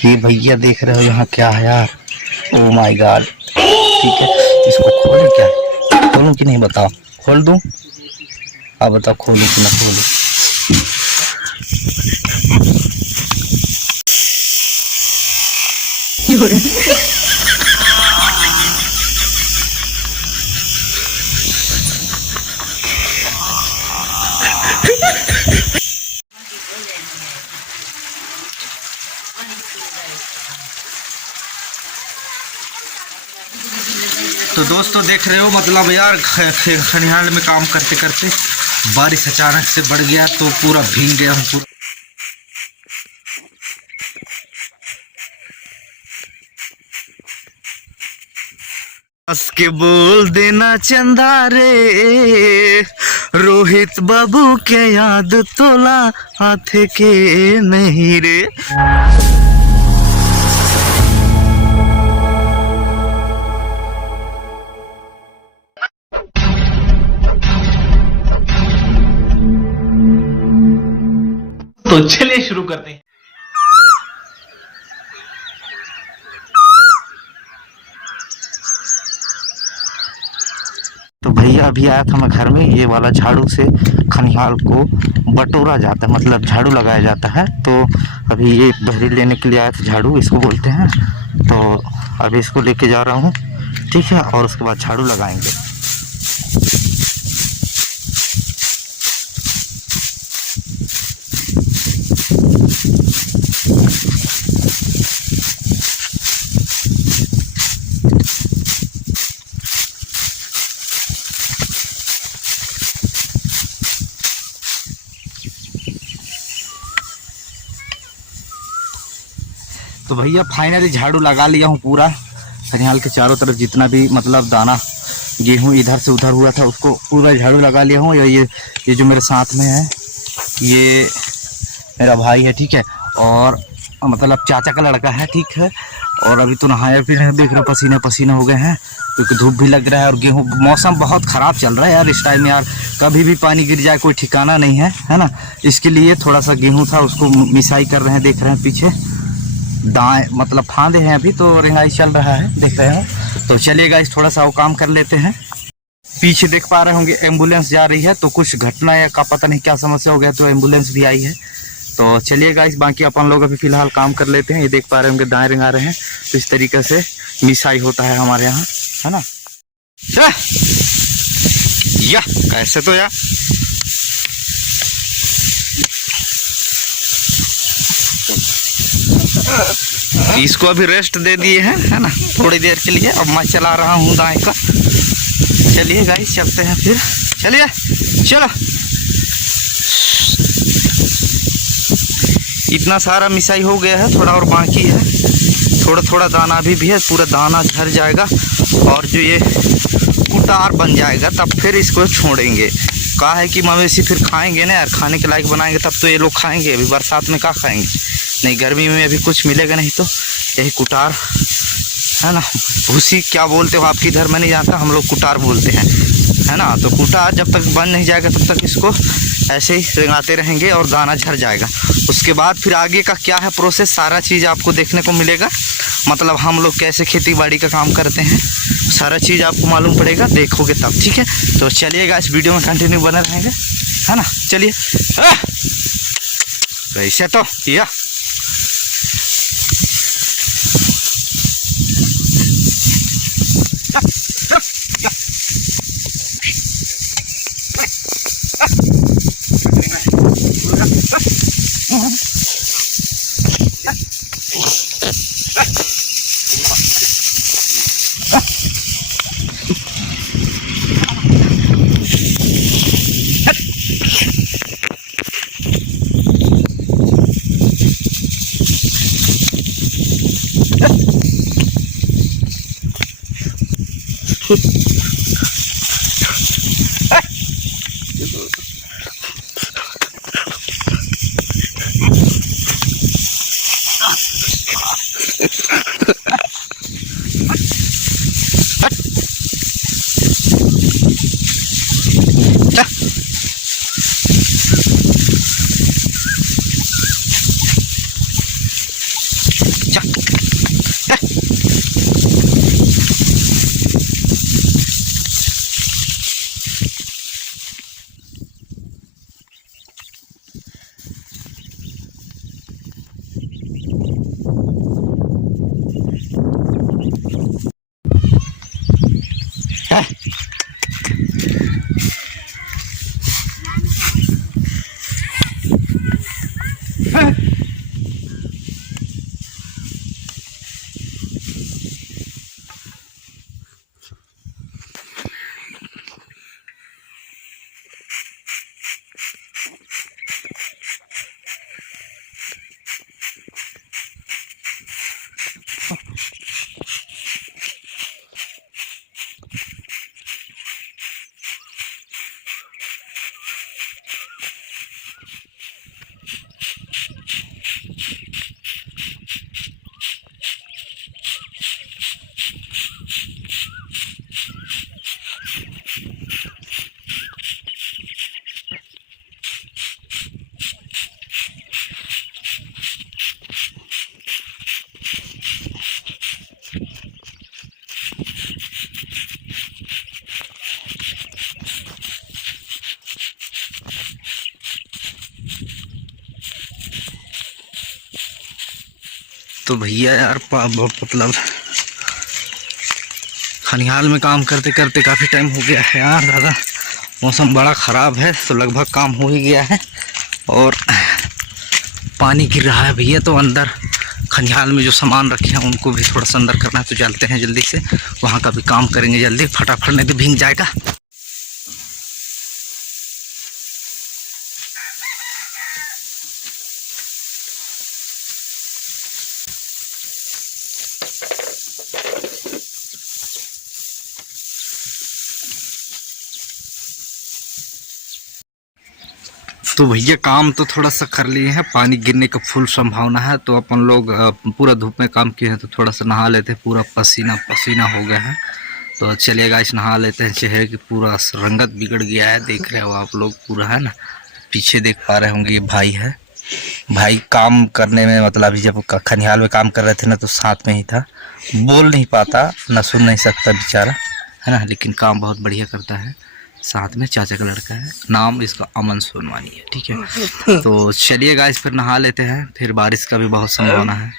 ये भैया देख रहे हो यहाँ क्या है यार। Oh my God. ठीक है, इसको खोले क्या, खोलूं कि नहीं बताओ, खोल दूं? आप बताओ खोलूं कि ना खोलूं? तो दोस्तों देख रहे हो, मतलब यार खलिहान में काम करते करते बारिश अचानक से बढ़ गया तो पूरा भीग गया हूँ पूरा। हंस के बोल देना चंदा रे, रोहित बाबू के याद तोला हाथे के नहीं रे। तो चलिए शुरू करते हैं। तो भैया अभी आया था मैं घर में, ये वाला झाड़ू से खनिहाल को बटोरा जाता है, मतलब झाड़ू लगाया जाता है। तो अभी ये बहरी लेने के लिए आया था, झाड़ू इसको बोलते हैं। तो अभी इसको लेके जा रहा हूँ, ठीक है, और उसके बाद झाड़ू लगाएंगे। तो भैया फाइनली झाड़ू लगा लिया हूँ पूरा, खनिहाल के चारों तरफ जितना भी मतलब दाना गेहूँ इधर से उधर हुआ था उसको पूरा झाड़ू लगा लिया हूँ। ये जो मेरे साथ में है ये मेरा भाई है, ठीक है, और मतलब चाचा का लड़का है, ठीक है। और अभी तो नहाया फिर देख रहे पसीना पसीना हो गए हैं क्योंकि धूप भी लग रहा है और गेहूँ, मौसम बहुत ख़राब चल रहा है यार इस टाइम यार, कभी भी पानी गिर जाए कोई ठिकाना नहीं है ना। इसके लिए थोड़ा सा गेहूँ था उसको मिसाई कर रहे हैं, देख रहे हैं पीछे दाएं मतलब फांदे हैं अभी तो रिहाई चल रहा है, देख रहे हो। तो चलिएगा इस थोड़ा सा वो काम कर लेते हैं। पीछे देख पा रहे होंगे एम्बुलेंस जा रही है, तो कुछ घटना या का पता नहीं क्या समस्या हो गया तो एम्बुलेंस भी आई है। तो चलिएगा इस बाकी अपन लोग अभी फिलहाल काम कर लेते हैं। ये देख पा रहे होंगे दाएं रिंगा रहे हैं, तो इस तरीके से मिसाई होता है हमारे यहाँ, है ना। या ऐसे तो यार इसको अभी रेस्ट दे दिए हैं, है ना, थोड़ी देर के लिए। अब मैं चला रहा हूँ दाएं का। चलिए गाइस चलते हैं फिर, चलिए चलो। इतना सारा मिसाई हो गया है, थोड़ा और बाकी है, थोड़ा थोड़ा दाना भी है, पूरा दाना झड़ जाएगा और जो ये कुटार बन जाएगा तब फिर इसको छोड़ेंगे। कहा है कि मवेशी फिर खाएंगे ना यार, खाने के लायक बनाएंगे तब तो ये लोग खाएंगे, अभी बरसात में क्या खाएंगे, नहीं गर्मी में अभी कुछ मिलेगा नहीं। तो यही कुटार है ना, भूसी क्या बोलते हो आपकी इधर मैं नहीं जानता, हम लोग कुटार बोलते हैं, है ना। तो कुटार जब तक बन नहीं जाएगा तब तक इसको ऐसे ही रेंगाते रहेंगे और दाना झड़ जाएगा। उसके बाद फिर आगे का क्या है प्रोसेस, सारा चीज़ आपको देखने को मिलेगा, मतलब हम लोग कैसे खेती बाड़ी का काम करते हैं सारा चीज़ आपको मालूम पड़ेगा, देखोगे तब, ठीक है। तो चलिएगा इस वीडियो में कंटिन्यू बने रहेंगे, है ना। चलिए कैसे तो या दोस्तों। तो भैया यार मतलब खनिहाल में काम करते करते काफ़ी टाइम हो गया है यार दादा। मौसम बड़ा ख़राब है तो लगभग काम हो ही गया है और पानी गिर रहा है भैया। तो अंदर खनिहाल में जो सामान रखे हैं उनको भी थोड़ा सा अंदर करना है, तो चलते हैं जल्दी से, वहाँ का भी काम करेंगे जल्दी फटाफट, नहीं तो भीग जाएगा। तो भैया काम तो थोड़ा सा कर लिए हैं, पानी गिरने का फुल संभावना है, तो अपन लोग पूरा धूप में काम किए हैं तो थोड़ा सा नहा लेते हैं, पूरा पसीना पसीना हो गया है। तो चलिएगा इस नहा लेते हैं, चेहरे की पूरा रंगत बिगड़ गया है, देख रहे हो आप लोग पूरा, है ना। पीछे देख पा रहे होंगे ये भाई है, भाई काम करने में मतलब अभी जब खनिहाल में काम कर रहे थे ना तो साथ में ही था, बोल नहीं पाता ना सुन नहीं सकता बेचारा, है ना, लेकिन काम बहुत बढ़िया करता है। साथ में चाचा का लड़का है, नाम इसका अमन सोनवानी है, ठीक है। तो चलिए गाइस फिर नहा लेते हैं, फिर बारिश का भी बहुत संभावना है।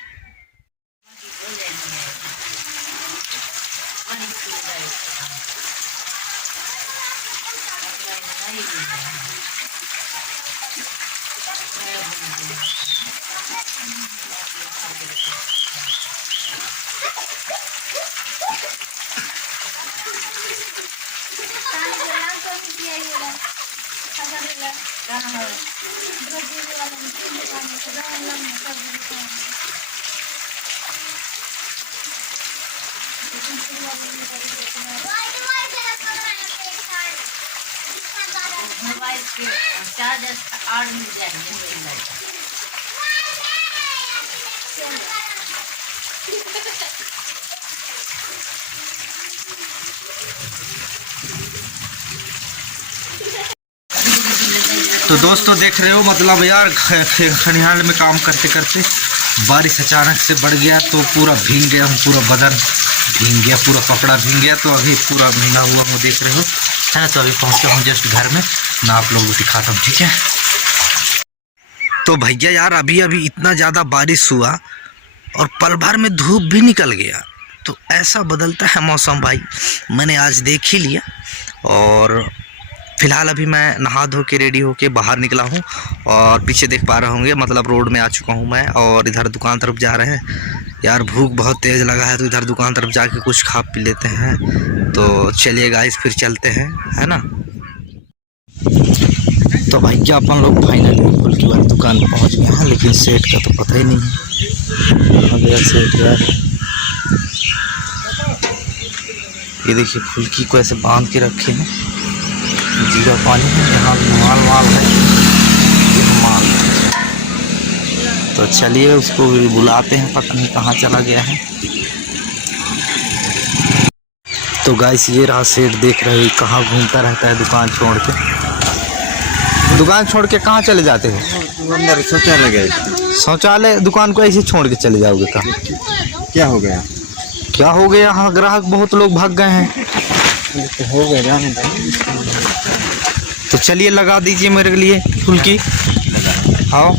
मोबाइल के चार्जर 8 मिल जाएंगे। तो दोस्तों देख रहे हो मतलब यार खनिहाल में काम करते करते बारिश अचानक से बढ़ गया तो पूरा भीग गया हूँ, पूरा बदन भीग गया, पूरा कपड़ा भीग गया। तो अभी पूरा भीगा हुआ हूँ, देख रहे हो, है ना। तो अभी पहुँचा हूँ जस्ट घर में, मैं आप लोगों को दिखाता हूँ, ठीक है। तो भैया यार अभी अभी इतना ज़्यादा बारिश हुआ और पल भर में धूप भी निकल गया, तो ऐसा बदलता है मौसम भाई, मैंने आज देख ही लिया। और फिलहाल अभी मैं नहा धो के रेडी होके बाहर निकला हूँ और पीछे देख पा रहे होंगे मतलब रोड में आ चुका हूँ मैं, और इधर दुकान तरफ जा रहे हैं। यार भूख बहुत तेज़ लगा है तो इधर दुकान तरफ जाके कुछ खा पी लेते हैं। तो चलिए गाइस फिर चलते हैं, है ना। तो भैया अपन लोग फाइनली फुल्की वाली दुकान पहुँच गए हैं, लेकिन सेठ का तो पता ही नहीं है गया सेठ यार। ये देखिए फुल्की को ऐसे बांध के रखे हैं, जीरा पानी है, यहाँ माल है, ये माल। तो चलिए उसको बुलाते हैं, पता नहीं कहाँ चला गया है। तो गाइस ये रहा सेठ, देख रहे हो कहाँ घूमता रहता है दुकान छोड़ के। दुकान छोड़ के कहाँ चले जाते हो? अंदर शौचालय गए। शौचालय दुकान को ऐसे छोड़ के चले जाओगे कहाँ? क्या हो गया? क्या हो गया? यहाँ ग्राहक बहुत लोग भाग गए हैं। तो हो गया जाने दो। तो चलिए लगा दीजिए मेरे लिए फुल्की, आओ।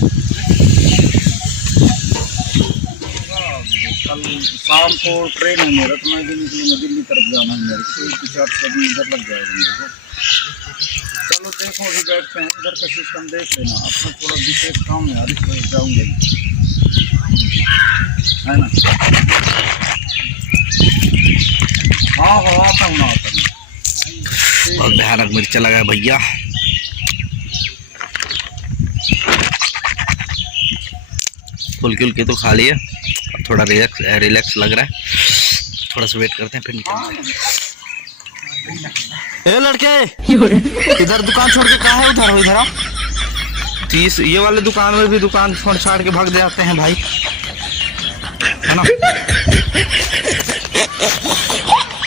कल शाम को ट्रेन है मेरा, तो मैं भी निकलूँगा, दिल्ली तरफ जाना है मेरे को, 4 दिन इधर लग जाएगा मेरे को। चलो देखो अभी बैठते हैं, इधर का सिस्टम देख लेना, अपना पूरा विशेष काम है, अभी तो जाऊँगा है ना। हाँ आता हूँ ना, आता हूँ। बहुत भयानक मिर्चा लगा है भैया। फुल्की उल्की तो खा लिए, थोड़ा रिलैक्स लग रहा है, थोड़ा सा वेट करते हैं फिर निकलते हैं। ए लड़के, इधर दुकान छोड़ के कहाँ है? उधर हो, इधर आओ। ये वाले दुकान में भी दुकान छोड़ छाड़ के भाग जाते हैं भाई, है ना।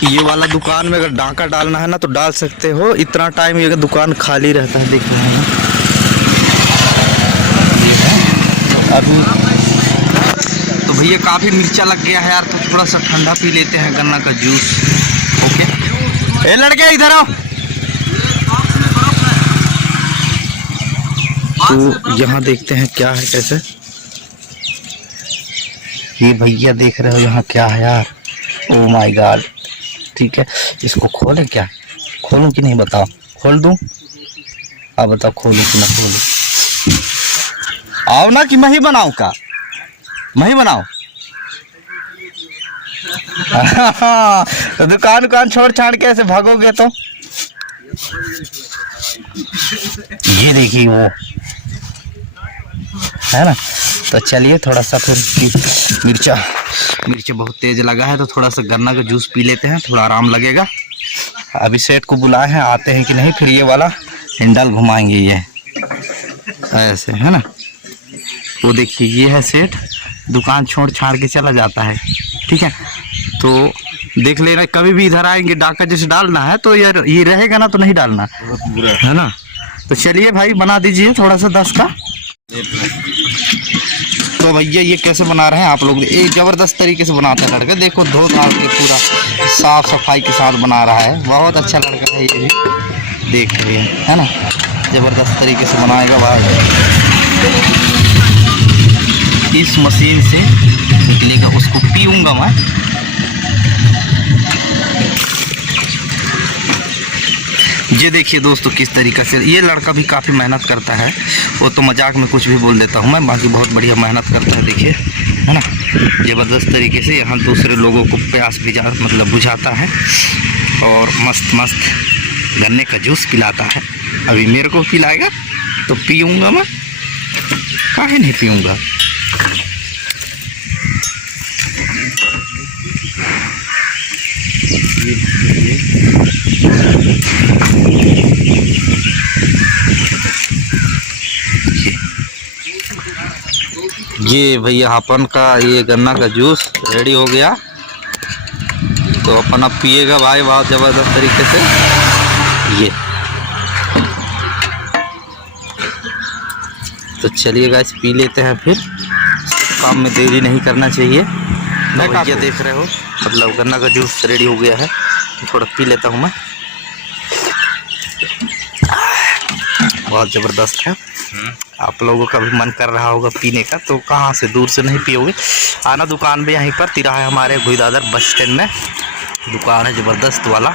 ये वाला दुकान में अगर डाका डालना है ना तो डाल सकते हो, इतना टाइम ये दुकान खाली रहता है, देख रहे हैं अभी। तो भैया काफ़ी मिर्चा लग गया है यार, तो थोड़ा सा ठंडा पी लेते हैं, गन्ना का जूस। ओके ए लड़के इधर आओ। तो यहाँ देखते हैं क्या है कैसे। ये भैया देख रहे हो यहाँ क्या है यार, ओ माय गॉड। ठीक है, इसको खोलें क्या, खोलूं कि नहीं बताओ? खोल दूं? आप बताओ खोलूं कि ना खोलूं? आओ ना कि मैं ही बनाऊं का, मैं ही बनाऊं? तो दुकान छोड़ छाड़ के ऐसे भागोगे तो। ये देखिए वो है ना। तो चलिए थोड़ा सा फिर मिर्चा बहुत तेज लगा है, तो थोड़ा सा गन्ना का जूस पी लेते हैं, थोड़ा आराम लगेगा। अभी सेठ को बुलाए हैं, आते हैं कि नहीं, फिर ये वाला हैंडल घुमाएंगे, ये ऐसे है ना। वो देखिए ये है सेठ, दुकान छोड़ छाड़ के चला जाता है। ठीक है, तो देख लेना, कभी भी इधर आएंगे डाका जैसे डालना है तो यार ये रहेगा ना तो नहीं डालना है ना। तो चलिए भाई बना दीजिए थोड़ा सा 10 का। तो भैया ये कैसे बना रहे हैं आप लोग? एक ज़बरदस्त तरीके से बनाता है लड़का, देखो धो धा के पूरा साफ सफाई के साथ बना रहा है, बहुत अच्छा लड़का है ये भी, देख रहे हैं है ना, ज़बरदस्त तरीके से बनाएगा भाई। इस मशीन से निकलेगा, उसको पीऊँगा मैं। ये देखिए दोस्तों किस तरीक़े से ये लड़का भी काफ़ी मेहनत करता है, वो तो मजाक में कुछ भी बोल देता हूँ मैं, बाकी बहुत बढ़िया मेहनत करता है, देखिए है ना। ज़बरदस्त तरीके से यहाँ दूसरे लोगों को प्यास बुझाता है और मस्त गन्ने का जूस पिलाता है। अभी मेरे को पिलाएगा तो पीऊँगा मैं, काहे नहीं पीऊँगा। ये भैया अपन का ये गन्ना का जूस रेडी हो गया, तो अपन अब पिएगा भाई बहुत ज़बरदस्त तरीके से। ये तो चलिए गाइस पी लेते हैं, फिर काम में देरी नहीं करना चाहिए। मैं भैया देख रहे हो मतलब गन्ना का जूस रेडी हो गया है, तो थोड़ा पी लेता हूँ मैं, बहुत ज़बरदस्त है। आप लोगों का भी मन कर रहा होगा पीने का, तो कहाँ से दूर से नहीं पियोगे, आना दुकान पे, यहीं पर तिराहा हमारे भुईदादर बस स्टैंड में दुकान है ज़बरदस्त वाला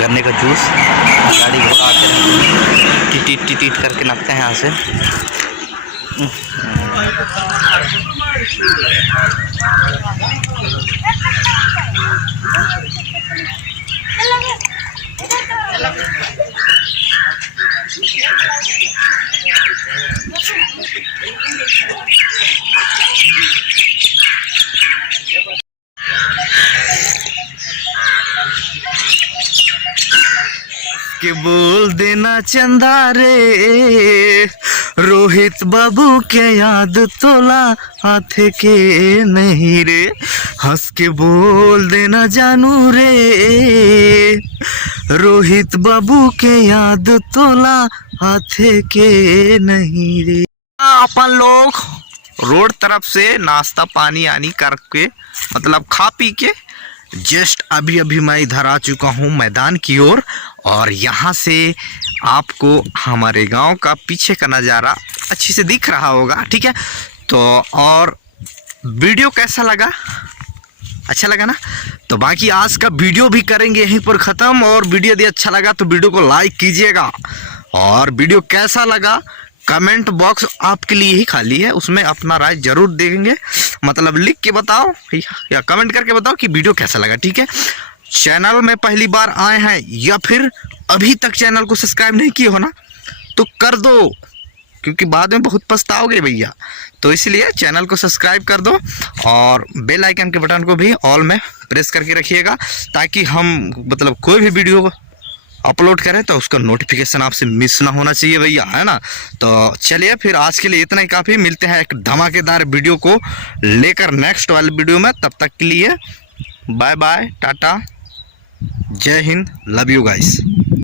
गन्ने का जूस। गाड़ी घोड़ा के टिट करके नापते हैं यहाँ से। के बोल देना चंदा रे, रोहित बाबू के याद तोला हाथे के नहीं रे, हंस के बोल देना जानू रे, रोहित बाबू के याद तोला हाथे के नहीं रे। अपन लोग रोड तरफ से नाश्ता पानी आनी करके मतलब खा पी के जस्ट अभी मैं इधर आ चुका हूँ मैदान की ओर, और यहाँ से आपको हमारे गांव का पीछे का नज़ारा अच्छी से दिख रहा होगा। ठीक है, तो और वीडियो कैसा लगा, अच्छा लगा ना? तो बाकी आज का वीडियो भी करेंगे यहीं पर ख़त्म, और वीडियो यदि अच्छा लगा तो वीडियो को लाइक कीजिएगा, और वीडियो कैसा लगा कमेंट बॉक्स आपके लिए ही खाली है, उसमें अपना राय जरूर देंगे, मतलब लिख के बताओ या कमेंट करके बताओ कि वीडियो कैसा लगा। ठीक है, चैनल में पहली बार आए हैं या फिर अभी तक चैनल को सब्सक्राइब नहीं किए हो ना, तो कर दो, क्योंकि बाद में बहुत पछताओगे भैया। तो इसलिए चैनल को सब्सक्राइब कर दो और बेल आइकन के बटन को भी ऑल में प्रेस करके रखिएगा, ताकि हम मतलब कोई भी वीडियो अपलोड करें तो उसका नोटिफिकेशन आपसे मिस ना होना चाहिए भैया, है ना। तो चलिए फिर आज के लिए इतना ही काफ़ी, मिलते हैं एक धमाकेदार वीडियो को लेकर नेक्स्ट वाले वीडियो में। तब तक के लिए बाय बाय, टाटा, जय हिंद, लव यू गाइस।